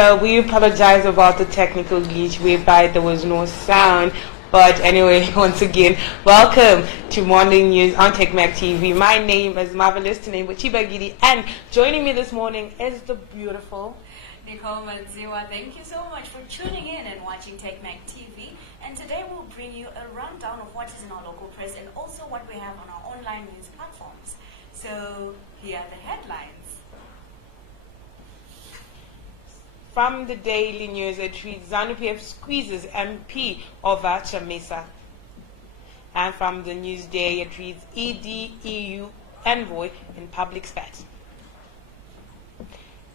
So we apologize about the technical glitch whereby there was no sound. But anyway, once again, welcome to Morning News on TechMac TV. My name is marvelous to name Chibagidi, and joining me this morning is the beautiful Nicole Madziwa. Thank you so much for tuning in and watching TechMac TV. And today we'll bring you a rundown of what is in our local press and also what we have on our online news platforms. So here are the headlines. From the Daily News, it reads, Zanu PF squeezes MP over Chamisa. And from the Newsday, it reads, EU Envoy in public spat.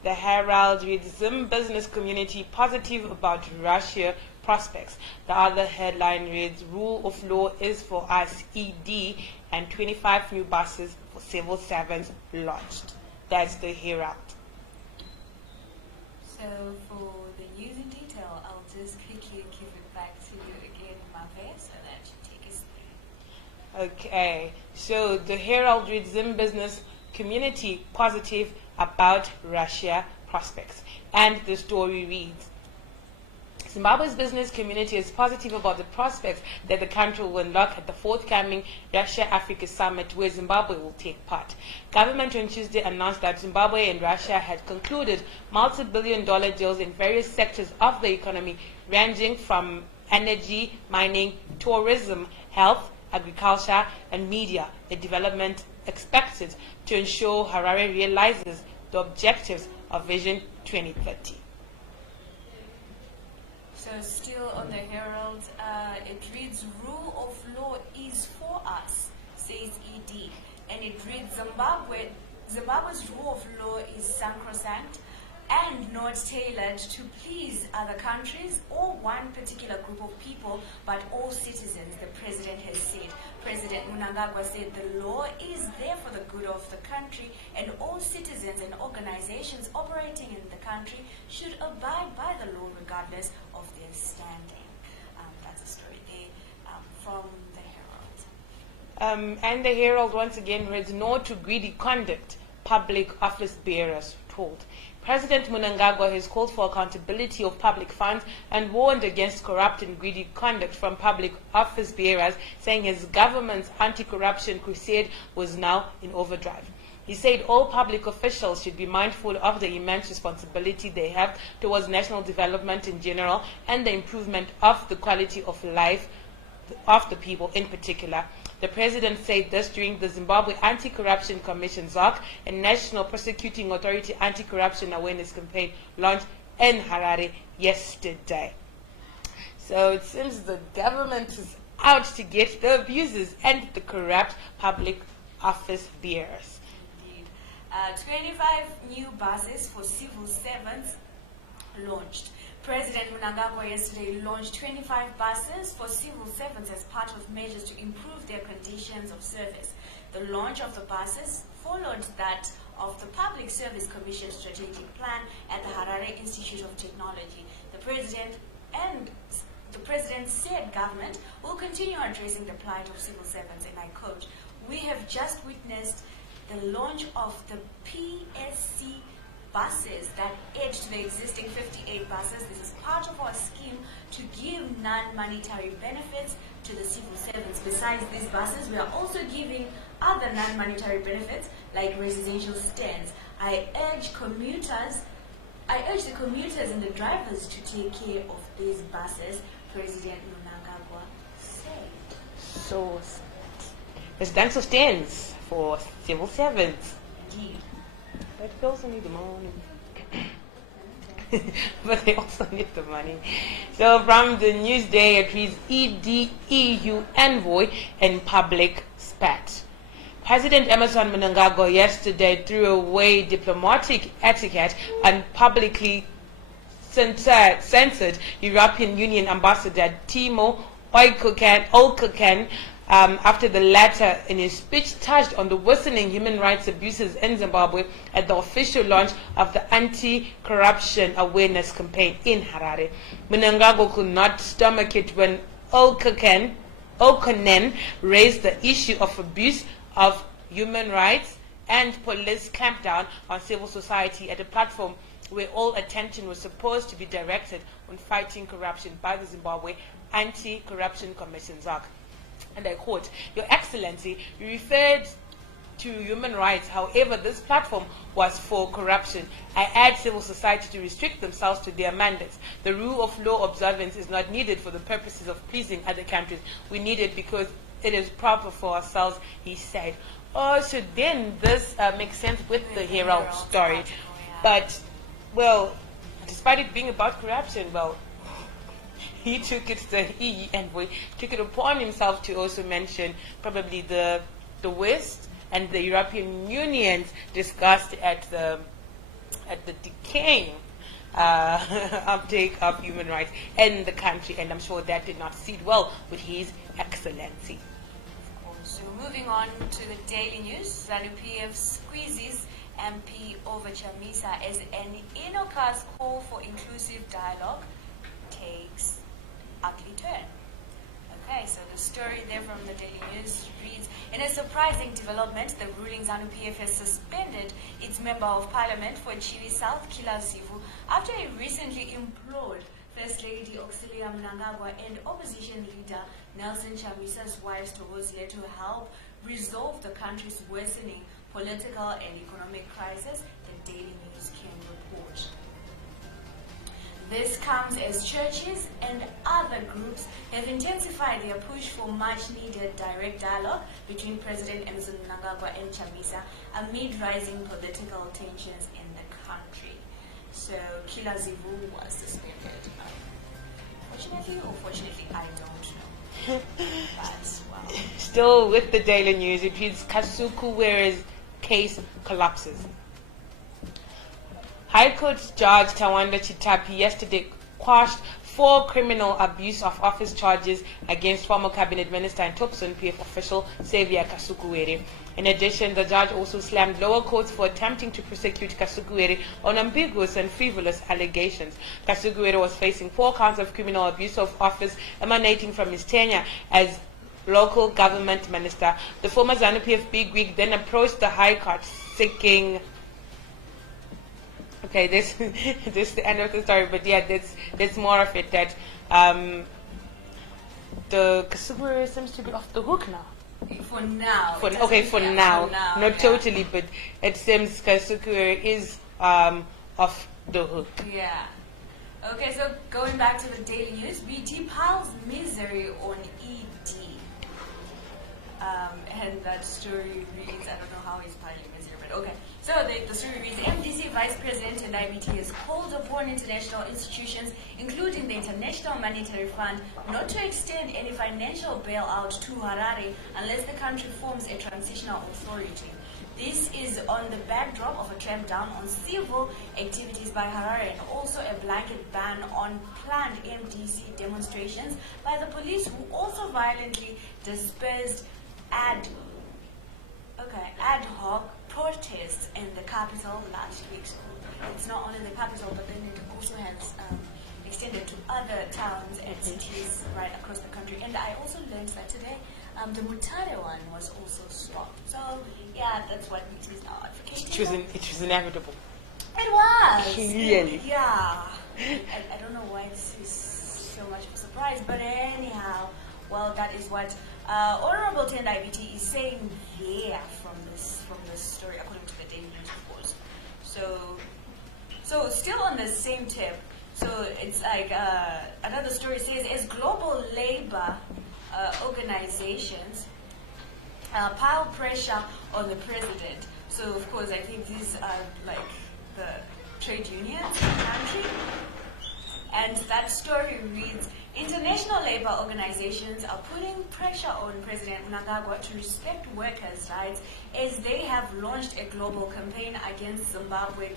The Herald reads, Zim business community positive about Russia prospects. The other headline reads, Rule of law is for us, ED, and 25 new buses for civil servants launched. That's the Herald. So for the news in detail, I'll just quickly give it back to you again, Mape, so that you take us through. Okay, so the Herald reads, Zim business community positive about Russia prospects. And the story reads, Zimbabwe's business community is positive about the prospects that the country will unlock at the forthcoming Russia-Africa summit where Zimbabwe will take part. Government on Tuesday announced that Zimbabwe and Russia had concluded multi-billion-dollar deals in various sectors of the economy, ranging from energy, mining, tourism, health, agriculture, and media, a development expected to ensure Harare realizes the objectives of Vision 2030. So still on the Herald, it reads, Rule of law is for us, says ED. And it reads, Zimbabwe's rule of law is sacrosanct and not tailored to please other countries or one particular group of people, but all citizens, the president has said. President Mnangagwa said the law is there for the good of the country, and all citizens and organizations operating in the country should abide by the law regardless of their standing. That's a story there from the Herald. And the Herald once again reads, no to greedy conduct, public office bearers told. President Mnangagwa has called for accountability of public funds and warned against corrupt and greedy conduct from public office bearers, saying his government's anti-corruption crusade was now in overdrive. He said all public officials should be mindful of the immense responsibility they have towards national development in general and the improvement of the quality of life of the people in particular. The president said this during the Zimbabwe Anti-Corruption Commission ZOC and National Prosecuting Authority Anti-Corruption Awareness Campaign launched in Harare yesterday. So it seems the government is out to get the abusers and the corrupt public office bearers. Indeed. 25 new buses for civil servants launched. President Mnangagwa yesterday launched 25 buses for civil servants as part of measures to improve their conditions of service. The launch of the buses followed that of the Public Service Commission strategic plan at the Harare Institute of Technology. The president said government will continue addressing the plight of civil servants, and I quote, "We have just witnessed the launch of the PSC buses that add to the existing 58 buses. This is part of our scheme to give non-monetary benefits to the civil servants. Besides these buses, we are also giving other non-monetary benefits like residential stands. I urge the commuters and the drivers to take care of these buses," President Mnangagwa said. So, residential stands for civil servants. Indeed. But they also need the money. But they also need the money. So from the Newsday, it reads EU Envoy in public spat. President Emerson Mnangagwa yesterday threw away diplomatic etiquette and publicly censored European Union Ambassador Timo Olkokan after the latter, in his speech, touched on the worsening human rights abuses in Zimbabwe at the official launch of the Anti-Corruption Awareness Campaign in Harare. Mnangagwa could not stomach it when Olkonen raised the issue of abuse of human rights and police clampdown on civil society at a platform where all attention was supposed to be directed on fighting corruption by the Zimbabwe Anti-Corruption Commission, ZAC. And I quote, "Your Excellency, you referred to human rights. However, this platform was for corruption. I urge civil society to restrict themselves to their mandates. The rule of law observance is not needed for the purposes of pleasing other countries. We need it because it is proper for ourselves," he said. Oh, so then this makes sense with the Herald story. But, well, despite it being about corruption, well, he took it, the Envoy took it upon himself to also mention probably the West and the European Union's disgust at the decaying uptake of human rights in the country, and I'm sure that did not sit well with His Excellency. So moving on to the daily news, Zanu PF squeezes MP over Chamisa as an INOCA's call for inclusive dialogue takes ugly turn. Okay, so the story there from the Daily News reads, in a surprising development, the ruling Zanu PF has suspended its Member of Parliament for Chiwi South, Kila Zivu, after he recently implored First Lady Auxilia Mnangagwa and opposition leader Nelson Chamisa's wives towards her to help resolve the country's worsening political and economic crisis, the Daily News can report. This comes as churches and other groups have intensified their push for much-needed direct dialogue between President Emmerson Mnangagwa and Chamisa amid rising political tensions in the country. So, Kila Zivu was suspended. Fortunately or fortunately, I don't know. But, wow. Still with the Daily News, it reads, Kasukuwere's case collapses. High Court Judge Tawanda Chitapi yesterday quashed 4 criminal abuse of office charges against former Cabinet Minister and Topson PF official Xavier Kasukuwere. In addition, the judge also slammed lower courts for attempting to prosecute Kasukuwere on ambiguous and frivolous allegations. Kasukuwere was facing 4 counts of criminal abuse of office emanating from his tenure as local government minister. The former Zanu PF bigwig then approached the High Court seeking... Okay, this is the end of the story, but yeah, there's more of it, that the Kasukuwere seems to be off the hook now. For now. For now. Not totally, but it seems Kasukuwere is off the hook. Yeah. Okay, so going back to the Daily News, BT piles misery on ED. And that story reads, I don't know how he's piling misery, but okay. So the story reads, MDC Vice President and IBT has called upon international institutions, including the International Monetary Fund, not to extend any financial bailout to Harare unless the country forms a transitional authority. This is on the backdrop of a clampdown on civil activities by Harare and also a blanket ban on planned MDC demonstrations by the police, who also violently dispersed ad hoc protests in the capital last week. So it's not only the capital, but then it also has extended to other towns and cities right across the country. And I also learned that today the Mutare one was also stopped. So yeah, that's what it is now advocating. It was inevitable. It was. Really? Yeah. I don't know why this is so much of a surprise, but anyhow, well, that is what Honorable Tend IBT is saying there from this story, according to the Daily News, of course. So still on the same tip. So it's like another story says, as global labor organizations pile pressure on the president. So of course, I think these are like the trade unions in the country. And that story reads, international labor organizations are putting pressure on President Mnangagwa to respect workers' rights as they have launched a global campaign against Zimbabwe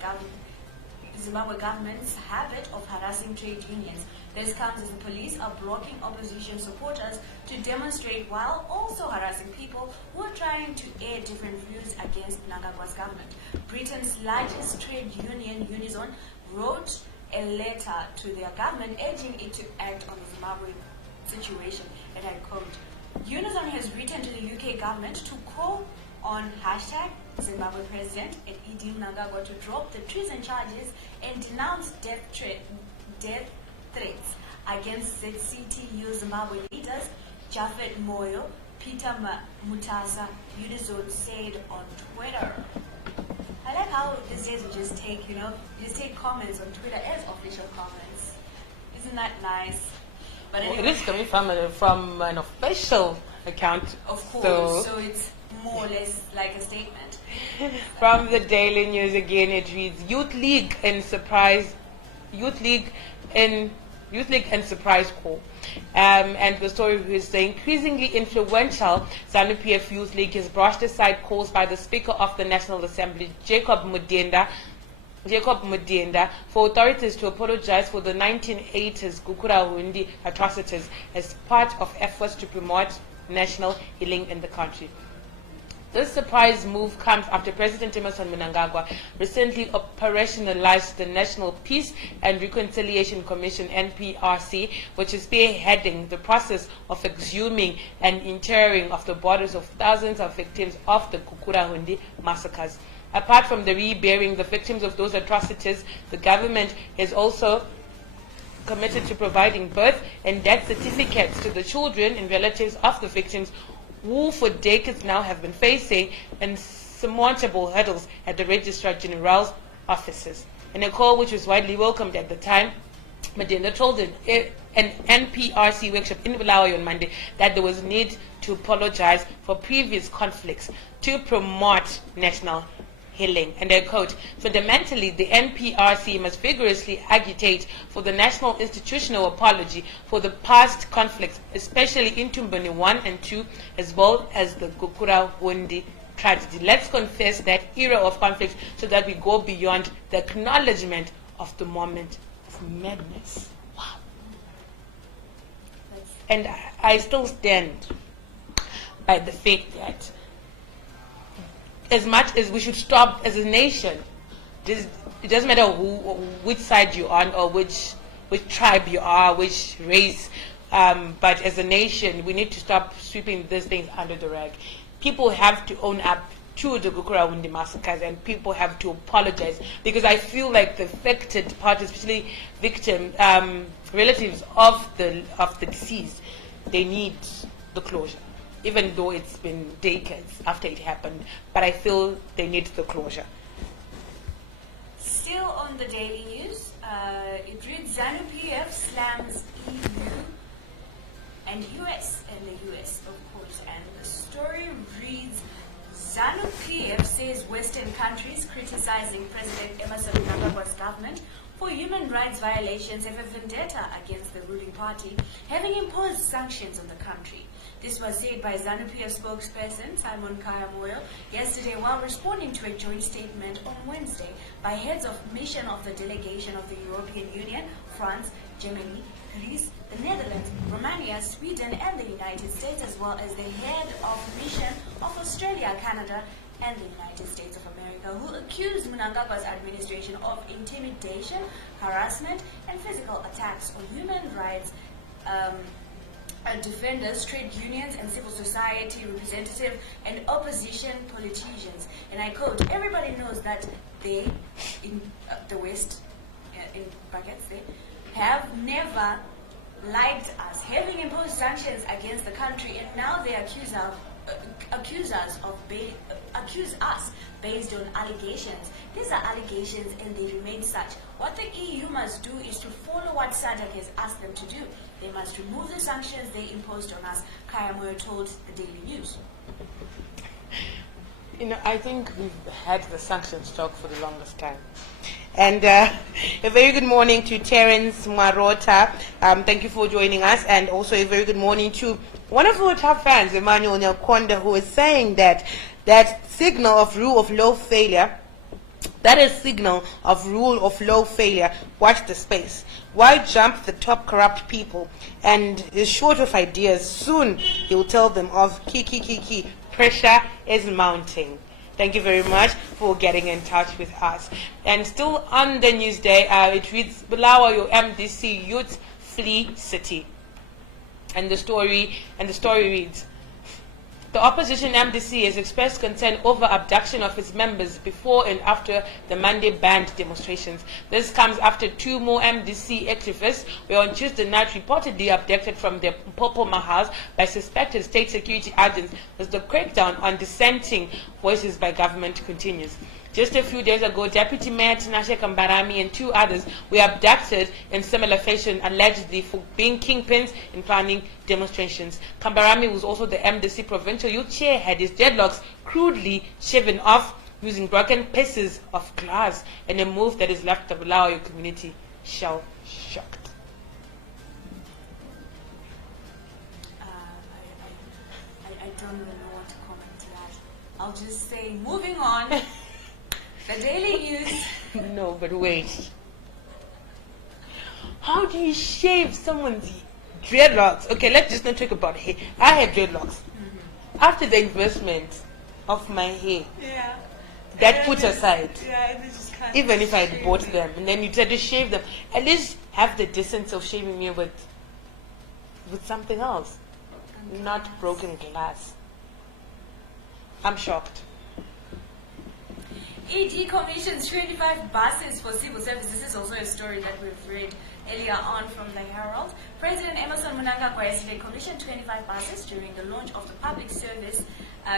government's habit of harassing trade unions. This comes as the police are blocking opposition supporters to demonstrate while also harassing people who are trying to air different views against Mnangagwa's government. Britain's largest trade union, Unison, wrote a letter to their government urging it to act on the Zimbabwe situation, and I quote, Unison has written to the UK government to call on hashtag Zimbabwe President Ed Mnangagwa to drop the treason charges and denounce death threats against ZCTU Zimbabwe leaders Japhet Moyo, Peter Mutasa, Unizon said on Twitter. I like how these days we just take, comments on Twitter as official comments. Isn't that nice? But anyway, it is coming from an official account. Of course, so it's more or less like a statement. From the Daily News again, it reads: Youth League and surprise call. And the story is the increasingly influential Zanu PF Youth League has brushed aside calls by the Speaker of the National Assembly, Jacob Mudenda, for authorities to apologize for the 1980s Gukurahundi atrocities as part of efforts to promote national healing in the country. This surprise move comes after President Emmerson Mnangagwa recently operationalized the National Peace and Reconciliation Commission, NPRC, which is spearheading the process of exhuming and interring of the bodies of thousands of victims of the Gukurahundi massacres. Apart from the reburying the victims of those atrocities, the government is also committed to providing birth and death certificates to the children and relatives of the victims who for decades now have been facing insurmountable hurdles at the Registrar General's offices. In a call which was widely welcomed at the time, Madinda told an NPRC workshop in Bulawayo on Monday that there was need to apologize for previous conflicts to promote national healing. And I quote, fundamentally, the NPRC must vigorously agitate for the national institutional apology for the past conflicts, especially in Tumbani 1 and 2, as well as the Gukurahundi tragedy. Let's confess that era of conflict so that we go beyond the acknowledgement of the moment of madness. Wow. And I still stand by the fact that as much as we should stop as a nation, it doesn't matter which side you're on or which tribe you are, which race, but as a nation, we need to stop sweeping these things under the rug. People have to own up to the Gukurahundi massacres, and people have to apologize, because I feel like the affected parties, especially victims, relatives of the deceased, they need the closure. Even though it's been decades after it happened, but I feel they need the closure. Still on the Daily News, it reads Zanu PF slams EU and US, of course, and the story reads Zanu PF says Western countries criticizing President Emmerson Mnangagwa's government for human rights violations have a vendetta against the ruling party, having imposed sanctions on the country. This was said by ZANU-PF spokesperson Simon Kayamoyo yesterday while responding to a joint statement on Wednesday by heads of mission of the delegation of the European Union, France, Germany, Greece, the Netherlands, Romania, Sweden, and the United States, as well as the head of mission of Australia, Canada, and the United States of America, who accused Mnangagwa's administration of intimidation, harassment, and physical attacks on human rights defenders, trade unions, and civil society representatives, and opposition politicians. And I quote, everybody knows that they, in the West, in brackets, they have never liked us, having imposed sanctions against the country, and now they accuse us based on allegations. These are allegations and they remain such. What the EU must do is to follow what SADC has asked them to do. They must remove the sanctions they imposed on us, Kayamoyo told the Daily News. I think we've had the sanctions talk for the longest time. And a very good morning to Terence Marota. Thank you for joining us. And also a very good morning to one of our top fans, Emmanuel Nyakonda, who is saying that signal of rule of law failure, that is signal of rule of law failure. Watch the space. Why jump the top corrupt people? And is short of ideas. Soon he'll tell them of key. Pressure is mounting. Thank you very much for getting in touch with us. And still on the news day, it reads, Bulawayo MDC youth flee city. And the story reads, The opposition MDC has expressed concern over abduction of its members before and after the Monday banned demonstrations. This comes after 2 more MDC activists were on Tuesday night reportedly abducted from their Mpopoma house by suspected state security agents as the crackdown on dissenting voices by government continues. Just a few days ago, Deputy Mayor Tinashe Kambarami and 2 others were abducted in similar fashion, allegedly for being kingpins in planning demonstrations. Kambarami, who was also the MDC provincial youth chair, had his dreadlocks crudely shaven off using broken pieces of glass, in a move that has left the Bulawayo community shell-shocked. I don't really know what to comment to that. I'll just say, moving on. The Daily News. No, but wait. How do you shave someone's dreadlocks? Okay, let's just not talk about hair. I have dreadlocks. After the investment of my hair, that put aside, even if I had bought them, and then you try to shave them, at least have the decency of shaving me with something else, not broken glass. I'm shocked. ED commissions 25 buses for civil service. This is also a story that we've read earlier on from the Herald. President Emmerson Mnangagwa yesterday commissioned 25 buses during the launch of the Public Service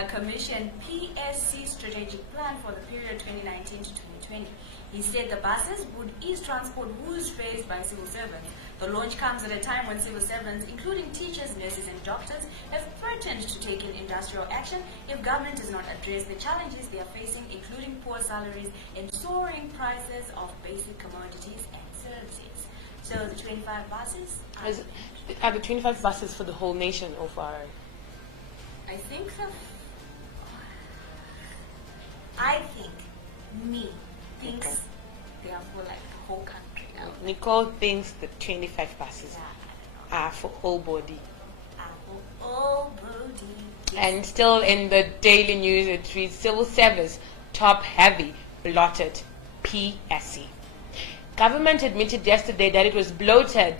Commission PSC strategic plan for the period 2019 to 2020. He said the buses would ease transport woes faced by civil servants. The launch comes at a time when civil servants, including teachers, nurses and doctors, have threatened to take in industrial action if government does not address the challenges they are facing, including poor salaries and soaring prices of basic commodities and services. So the 25 buses Are the 25 buses for the whole nation or for I think so. I think thinks they are for like the whole country now. Nicole thinks the 25 buses are for whole body. For all body. And still in the Daily News, it reads civil service top heavy blotted PSC. Government admitted yesterday that it was bloated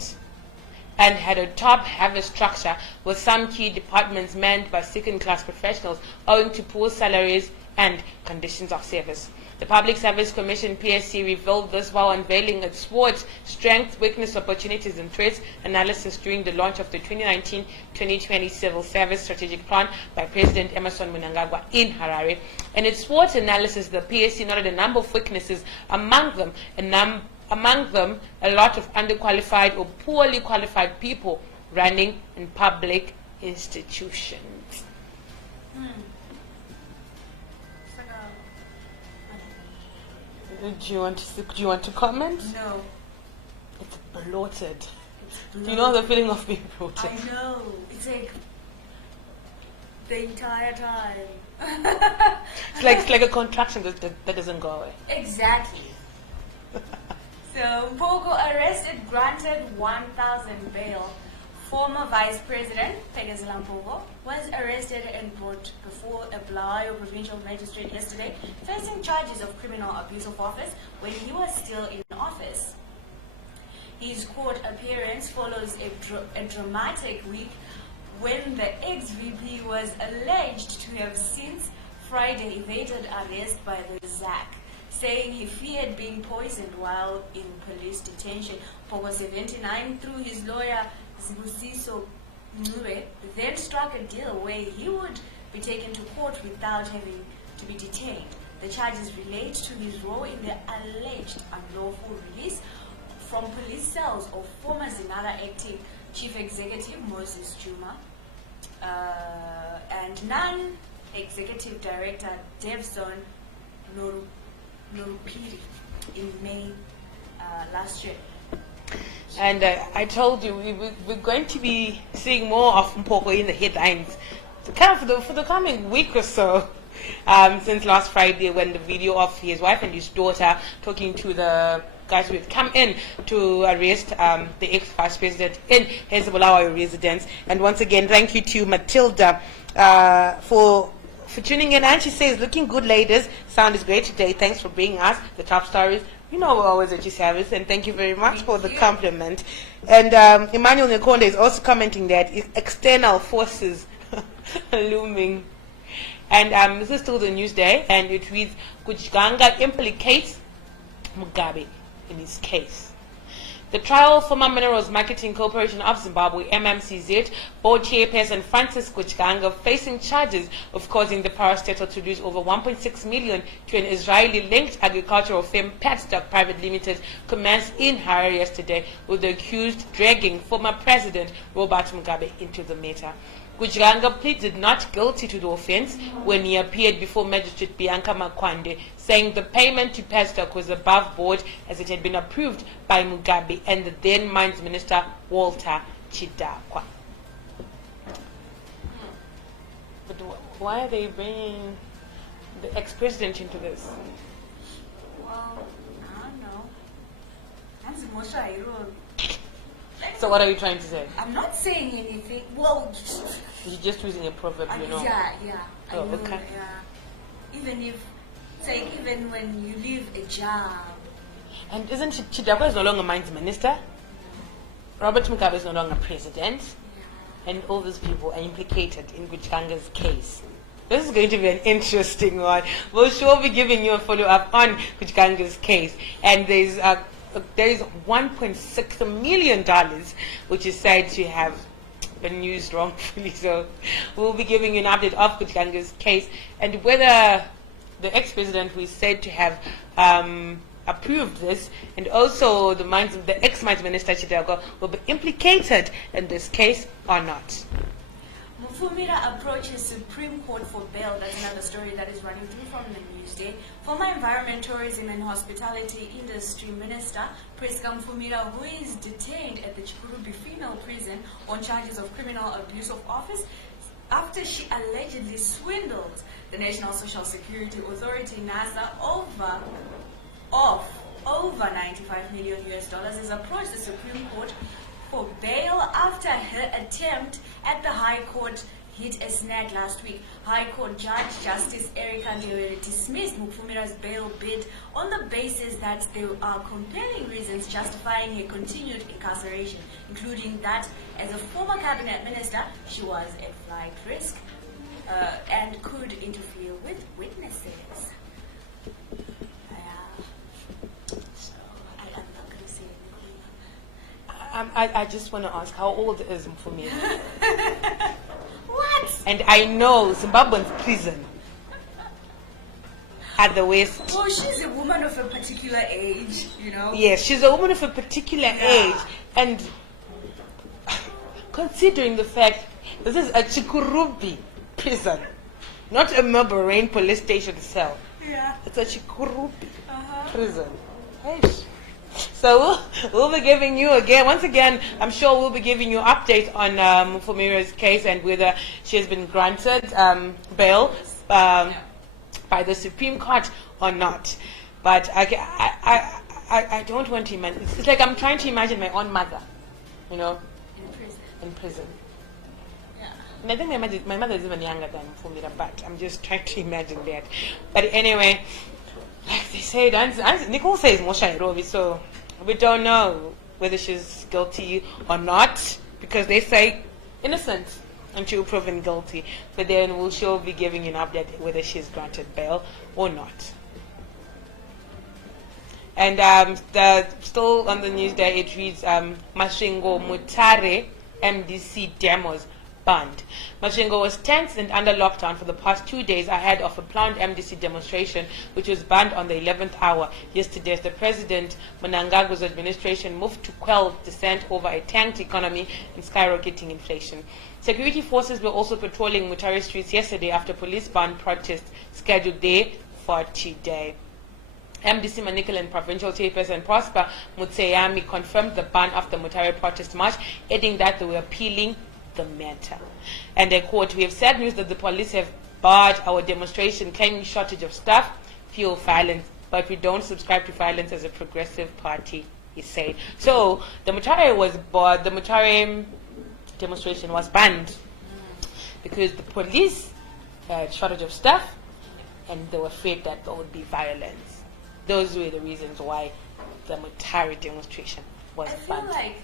and had a top-heavy structure with some key departments manned by second-class professionals owing to poor salaries and conditions of service. The Public Service Commission PSC revealed this while unveiling its SWOT strength, weakness, opportunities and threats analysis during the launch of the 2019-2020 Civil Service Strategic Plan by President Emmerson Mnangagwa in Harare. In its SWOT analysis, the PSC noted a number of weaknesses, among them a lot of underqualified or poorly qualified people running in public institutions. Do you want to comment? No. It's bloated. Do you know the feeling of being bloated? I know. It's like the entire time. It's like a contraction that doesn't go away. Exactly. So, Mpogo arrested, granted 1,000 bail. Former Vice President Pegazila Mpogo was arrested and brought before a Bulawayo provincial magistrate yesterday, facing charges of criminal abuse of office when he was still in office. His court appearance follows a dramatic week when the ex-VP was alleged to have since Friday evaded arrest by the ZAC, saying he feared being poisoned while in police detention. Mpogo 79, through his lawyer Zibusiso Nube, then struck a deal where he would be taken to court without having to be detained. The charges relate to his role in the alleged unlawful release from police cells of former Zinara acting Chief Executive Moses Juma and non-executive director Devson Norupiri in May last year. And I told you we're going to be seeing more of Mpogo in the headlines for the coming week or so. Since last Friday, when the video of his wife and his daughter talking to the guys who had come in to arrest the ex-vice president in his Bulawayo residence. And once again, thank you to Matilda for tuning in. And she says, looking good, ladies. Sound is great today. Thanks for bringing us the top stories. You know we're always at your service, and thank you very much for the compliment. And Emmanuel Nkonde is also commenting that external forces looming And this is still the Newsday, and it reads, Ganga implicates Mugabe in his case. The trial of former Minerals Marketing Corporation of Zimbabwe, MMCZ, board chairperson Francis Ganga, facing charges of causing the parastatal to lose over 1.6 million to an Israeli-linked agricultural firm, Petstock Private Limited, commenced in Harare yesterday, with the accused dragging former President Robert Mugabe into the matter. Ganga pleaded not guilty to the offense when he appeared before Magistrate Bianca Makwande, saying the payment to Petstock was above board as it had been approved by Mugabe and the then Mines Minister Walter Chidakwa. But why are they bringing the ex-president into this? Well, I don't know. That's emotional. So what are you trying to say? I'm not saying anything. Well, you're just using a proverb, you know. Yeah. Oh, I know, okay. Yeah. Even when you leave a job. And isn't Chidakwa is no longer Mines Minister? Robert Mugabe is no longer president. Yeah. And all these people are implicated in Ganga's case. This is going to be an interesting one. We'll sure be giving you a follow-up on Ganga's case. And there is $1.6 million which is said to have been used wrongfully. So we'll be giving you an update of Ganga's case and whether the ex-president who is said to have approved this, and also the ex-mines minister Chidakwa will be implicated in this case or not. Mufumira approaches Supreme Court for bail. That's another story that is running through from the Newsday. Former Environment, Tourism and Hospitality Industry Minister Priska Mufumira, who is detained at the Chikurubi female prison on charges of criminal abuse of office after she allegedly swindled the National Social Security Authority (NASA) over $95 million, has approached the Supreme Court for bail after her attempt at the High Court hit a snag last week. High Court Judge Justice Erica Ndewere dismissed Mufumira's bail bid on the basis that there are compelling reasons justifying her continued incarceration, including that as a former cabinet minister, she was at flight risk and could interfere with witnesses. I just want to ask, how old is Mufumira? What? And I know Zimbabwe's prison at the West. Well, she's a woman of a particular age, you know. Yes, she's a woman of a particular age, and considering the fact this is a Chikurubi prison, not a Marlborough police station cell. Yeah. It's a Chikurubi prison. Hey. So we'll be giving you once again, I'm sure we'll be giving you updates on Mufumira's case and whether she has been granted bail by the Supreme Court or not. But I don't want to imagine. It's like I'm trying to imagine my own mother, you know, in prison. Yeah. And I think my mother is even younger than Mufumira, but I'm just trying to imagine that. But anyway, like they say, Nicole says Mosha Irobi, so we don't know whether she's guilty or not, because they say innocent until proven guilty. But then we'll sure be giving you an update whether she's granted bail or not. And still on the news there, it reads Mashingo Mutare MDC demos banned. Mashingo was tense and under lockdown for the past 2 days ahead of a planned MDC demonstration, which was banned on the 11th hour yesterday as the President Mnangagwa's administration moved to quell dissent over a tanked economy and skyrocketing inflation. Security forces were also patrolling Mutare streets yesterday after police banned protests scheduled there for today. MDC Manicaland Provincial Chairperson Prosper Mutseyami confirmed the ban after Mutare protest march, adding that they were appealing the matter. And I quote, "We have sad news that the police have barred our demonstration, claiming shortage of staff, fuel violence, but we don't subscribe to violence as a progressive party," he said. So the Mutare was barred, the Mutare demonstration was banned because the police had shortage of staff and they were afraid that there would be violence. Those were the reasons why the Mutare demonstration was banned. I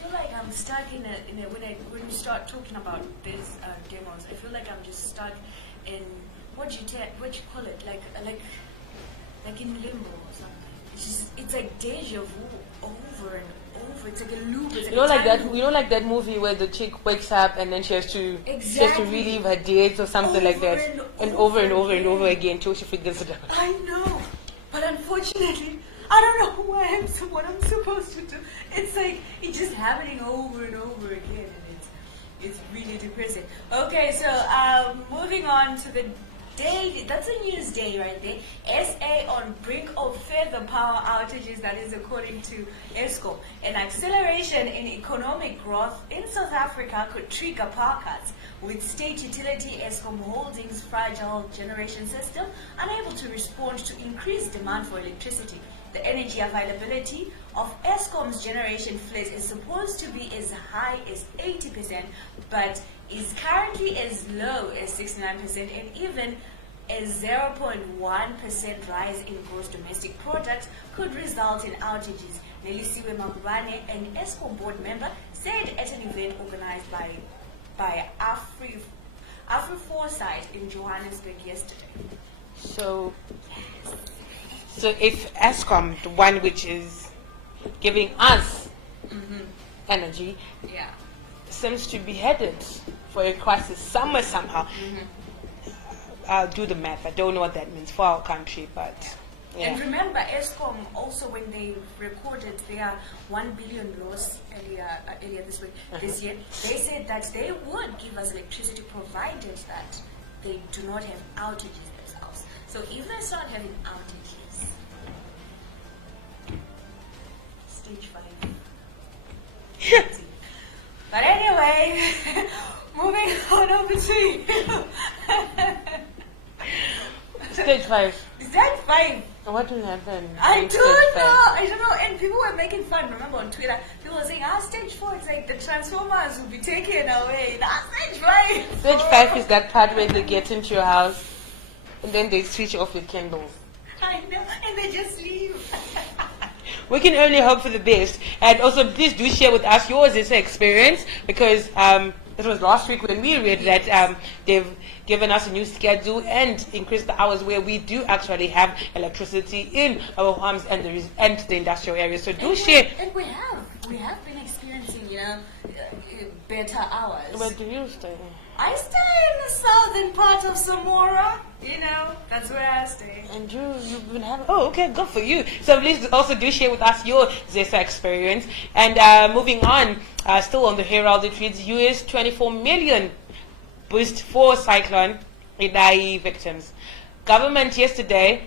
feel like I'm stuck in a when you start talking about these demos, I feel like I'm just stuck in what do you call it? Like in limbo or something. It's like deja vu over and over. It's like a loop. It's like like that movie where the chick wakes up and then she has to relive her dates or something like that, and over and over and over again till she figures it out. I know, but unfortunately, I don't know what I'm supposed to do. It's like it's just happening over and over again, and it's really depressing. Okay, so moving on to the day. That's a news day right there. SA on brink of further power outages. That is according to ESCOM. An acceleration in economic growth in South Africa could trigger power cuts, with state utility ESCOM Holdings' fragile generation system unable to respond to increased demand for electricity. The energy availability of ESCOM's generation fleet is supposed to be as high as 80%, but is currently as low as 69%, and even a 0.1% rise in gross domestic product could result in outages. Nelisiwe Mabubane, an ESCOM board member, said at an event organized by Afri-Foresight in Johannesburg yesterday. So if ESCOM, the one which is giving us energy, seems to be headed for a crisis somewhere, somehow, I'll do the math. I don't know what that means for our country, but yeah. And remember, ESCOM also, when they recorded their 1 billion loss earlier this year, they said that they would give us electricity provided that they do not have outages themselves. So if they start having outages, stage 5. But anyway, moving on over to you. Stage 5. Stage 5. What will happen? I don't know. And people were making fun. Remember on Twitter, people were saying, stage 4, it's like the Transformers will be taken away. Stage 5. Stage 5 is that part where they get into your house and then they switch off your candles. I know, and they just leave. We can only hope for the best. And also, please do share with us yours is experience, because it was last week when we read that they've given us a new schedule and increased the hours where we do actually have electricity in our homes and the industrial areas. So do share. And we have been experiencing, better hours. Where do you stay? I stay in the southern part of Samora. That's where I stay. And you've been having... Oh, okay, good for you. So please also do share with us your ZESA experience. And moving on, still on the Herald, it reads US 24 million boost for Cyclone Idai victims. Government yesterday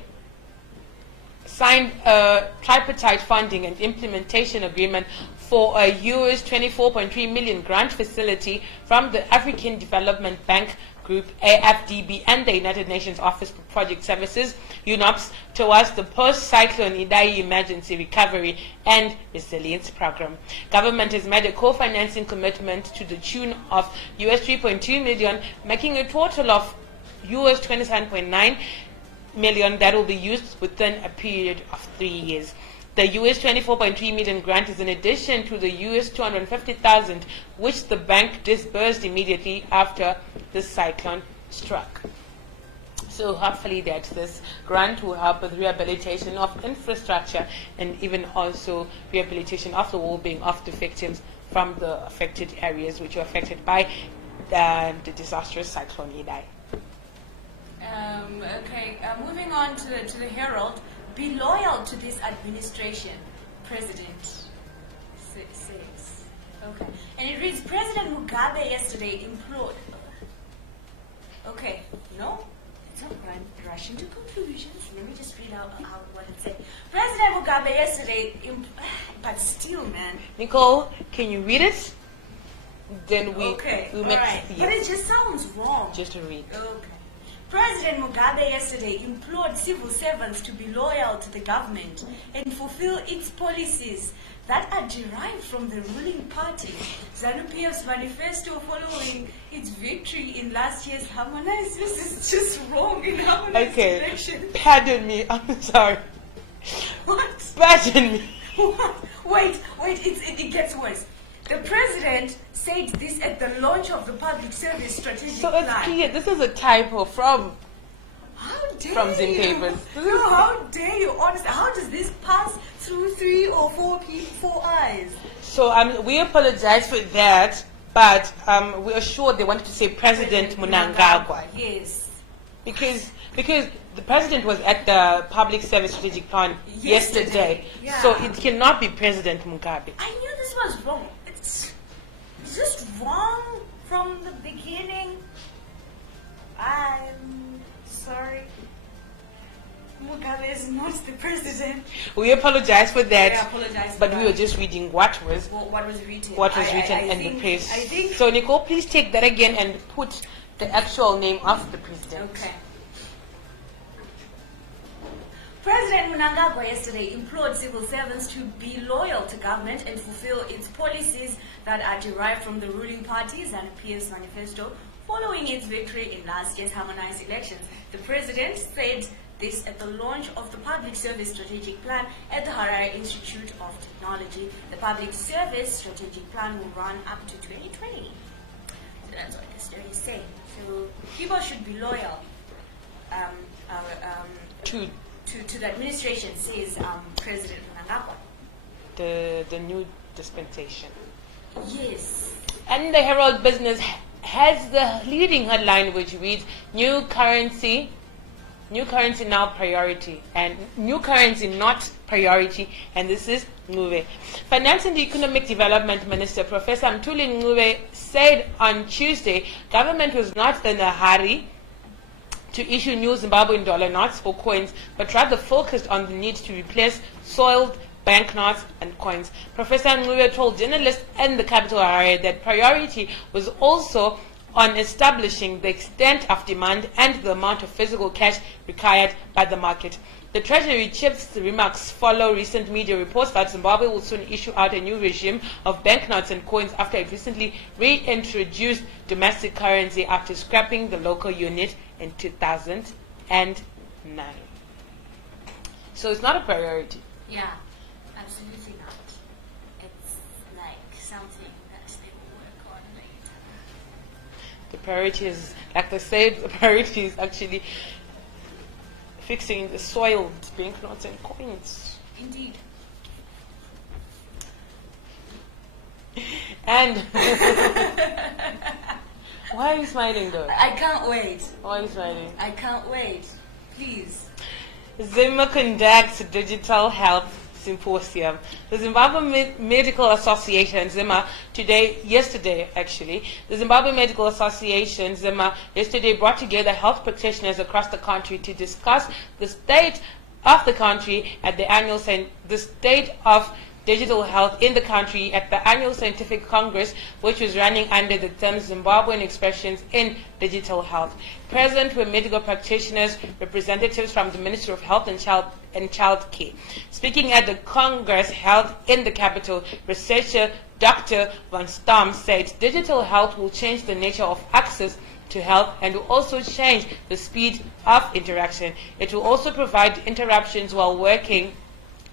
signed a tripartite funding and implementation agreement for a US 24.3 million grant facility from the African Development Bank Group, AFDB, and the United Nations Office for Project Services, UNOPS, towards the post-cyclone Idai emergency recovery and resilience program. Government has made a co-financing commitment to the tune of US 3.2 million, making a total of US 27.9 million that will be used within a period of 3 years. The US 24.3 million grant is in addition to the US 250,000 which the bank disbursed immediately after the cyclone struck. So hopefully that this grant will help with rehabilitation of infrastructure and even also rehabilitation of the well-being of the victims from the affected areas which were affected by the disastrous cyclone Idai. Moving on to the Herald. Be loyal to this administration, President says. Okay. And it reads, President Mugabe yesterday implored. Okay. No? It's not rush into conclusions. Let me just read out what it said. President Mugabe yesterday, but still, man. Nicole, can you read it? Then we all right. But it just sounds wrong. Just to read. Okay. President Mugabe yesterday implored civil servants to be loyal to the government and fulfill its policies that are derived from the ruling party. Zanu PF's manifesto following its victory in last year's harmonized. This is just wrong in harmonized election. Pardon me. I'm sorry. What? Pardon me. What? Wait. It gets worse. The president said this at the launch of the public service strategic plan. So it's clear this is a typo from dare from you? Zimbabwe. No, how dare you? Honestly, how does this pass through 3 or 4 eyes? So we apologize for that, but we are sure they wanted to say President Mnangagwa. Yes. Because the president was at the Public Service Strategic Plan yesterday. Yeah. So it cannot be President Mugabe. I knew this was wrong. It's just wrong from the beginning. I'm sorry. Mugabe is not the president. We apologize for that. I apologize for but that. we were just reading what was written. in the press. I think. So Nicole, please take that again and put the actual name of the president. Okay. President Mnangagwa yesterday implored civil servants to be loyal to government and fulfill its policies that are derived from the ruling parties and PS manifesto following its victory in last year's harmonized elections. The president said this at the launch of the Public Service Strategic Plan at the Harare Institute of Technology. The Public Service Strategic Plan will run up to 2020. So that's what the story is saying. So people should be loyal to the administration, says President Mnangagwa. The new dispensation. Yes. And the Herald Business has the leading headline which reads new currency now priority, and new currency not priority, and this is Ngube. Finance and Economic Development Minister Professor Mthuli Ngube said on Tuesday government was not in a hurry to issue new Zimbabwean dollar notes or coins, but rather focused on the need to replace soiled banknotes and coins. Professor Ngube told journalists in the capital Harare that priority was also on establishing the extent of demand and the amount of physical cash required by the market. The Treasury Chief's remarks follow recent media reports that Zimbabwe will soon issue out a new regime of banknotes and coins after it recently reintroduced domestic currency after scrapping the local unit in 2009. So it's not a priority. Yeah, absolutely not. It's like something that they will work on later. The priority is, like they said, the priority is actually fixing the soiled banknotes and coins. Indeed. And why are you smiling though? I can't wait. Why are you smiling? I can't wait. Please. Zimmer conducts digital health symposium. The Zimbabwe Medical Association, Zimmer, yesterday actually, the Zimbabwe Medical Association, Zimmer, yesterday brought together health practitioners across the country to discuss the state of the country at the state of digital health in the country at the annual scientific congress, which was running under the term Zimbabwean Expressions in Digital Health. Present were medical practitioners, representatives from the Ministry of Health and Child Care. Speaking at the Congress held in the capital, researcher Dr. Van Stam said digital health will change the nature of access to health and will also change the speed of interaction. It will also provide interruptions while working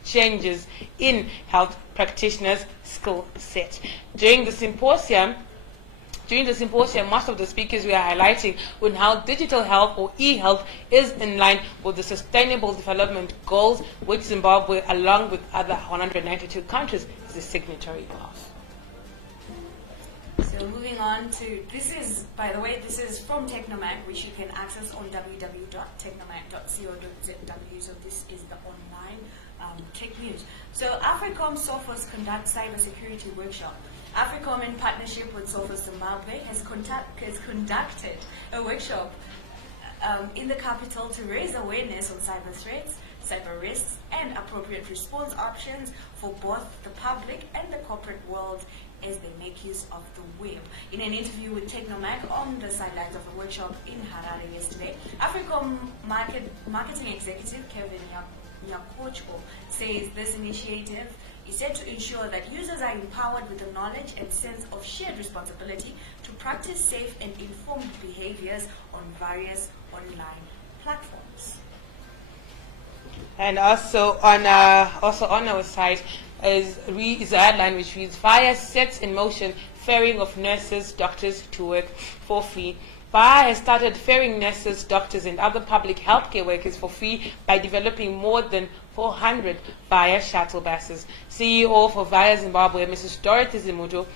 changes in health practitioners' skill set. During the symposium, most of the speakers were highlighting on how digital health or e-health is in line with the Sustainable Development Goals, which Zimbabwe, along with other 192 countries, is a signatory of. So moving on to, this is from Technomac, which you can access on www.technomac.co.zw. So this is the online tech news. So AFRICOM Sophos conducts cybersecurity workshop. AFRICOM, in partnership with Sophos Zimbabwe, has conducted a workshop in the capital to raise awareness on cyber threats, cyber risks, and appropriate response options for both the public and the corporate world as they make use of the web. In an interview with Technomac on the sidelines of a workshop in Harare yesterday, AFRICOM marketing executive Kevin Nyakocho says this initiative is set to ensure that users are empowered with the knowledge and sense of shared responsibility to practice safe and informed behaviors on various online platforms. And also on our site is a headline which reads: Fire sets in motion ferrying of nurses, doctors to work for free. VIA has started ferrying nurses, doctors, and other public healthcare workers for free by developing more than 400 VIA shuttle buses. CEO for VIA Zimbabwe, Mrs. Dorothy Zimuto,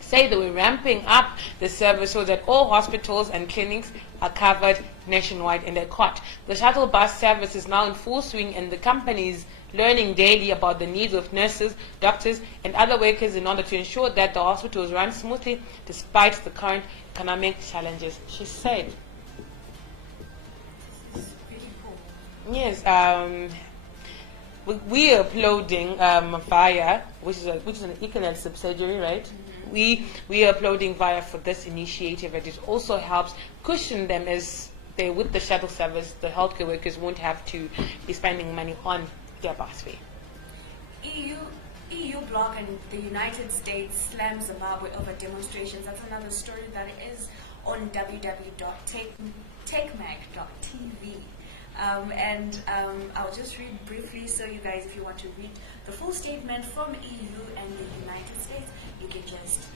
say they were ramping up the service so that all hospitals and clinics are covered nationwide. In their court, the shuttle bus service is now in full swing, and the company is learning daily about the needs of nurses, doctors, and other workers in order to ensure that the hospitals run smoothly despite the current economic challenges, she said. Yes, we are uploading VIA, which is an Econet subsidiary, right? We are uploading VIA for this initiative, and it also helps cushion them as they with the shuttle service. The healthcare workers won't have to be spending money on their bus fee. EU bloc and the United States slam Zimbabwe over demonstrations. That's another story that is on www.techmag.tv. I'll just read briefly, so you guys, if you want to read the full statement from EU and the United States, you can just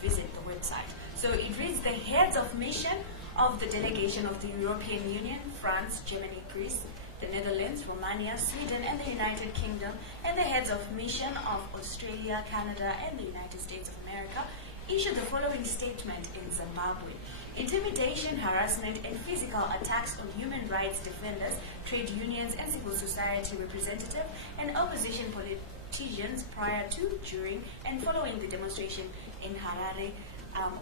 visit the website. So it reads: the heads of mission of the delegation of the European Union, France, Germany, Greece, the Netherlands, Romania, Sweden, and the United Kingdom, and the heads of mission of Australia, Canada, and the United States of America issued the following statement in Zimbabwe. Intimidation, harassment, and physical attacks on human rights defenders, trade unions, and civil society representatives and opposition politicians prior to, during, and following the demonstration in Harare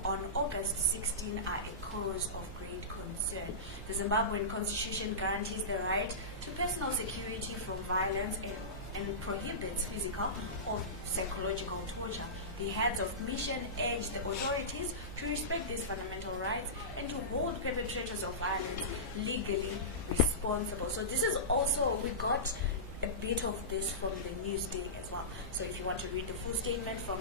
on August 16 are a cause of great concern. The Zimbabwean constitution guarantees the right to personal security from violence and prohibits physical or psychological torture. The heads of mission urge the authorities to respect these fundamental rights and to hold perpetrators of violence legally responsible. So this is also, we got a bit of this from the Newsday as well. So if you want to read the full statement from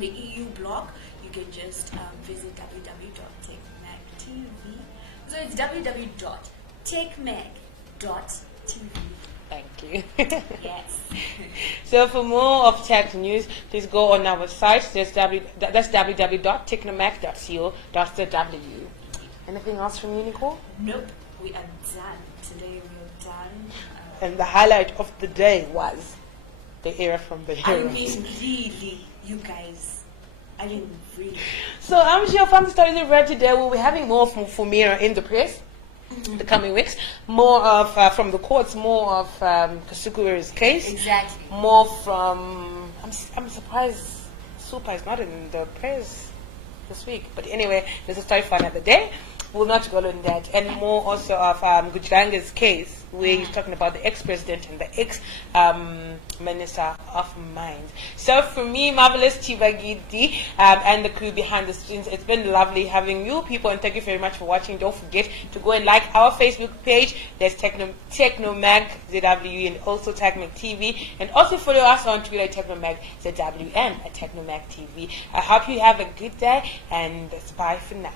the EU blog, you can just visit www.techmag.tv. So it's www.techmag.tv. Thank you. Yes. So for more of tech news, please go on our website. That's www.technomag.co.zw. Anything else from you, Nicole? Nope. We are done. Today we are done. And the highlight of the day was the era from the I heroes. mean, really, you guys. I mean, really. So I'm sure from the stories we've read today, we'll be having more from Mira in the press. The coming weeks, more of from the courts, more of Kasuku's case. Exactly. More from. I'm surprised Super is not in the press this week. But anyway, there's a story for another day. We'll not go on that. And more also of Gujanga's case, where he's talking about the ex-president and the ex-minister of mines. So for me, Marvelous Chibagidi, and the crew behind the scenes, it's been lovely having you people, and thank you very much for watching. Don't forget to go and like our Facebook page. There's Technomag ZW and also Technomag TV, and also follow us on Twitter, Technomag ZWN at Technomag TV. I hope you have a good day, and bye for now.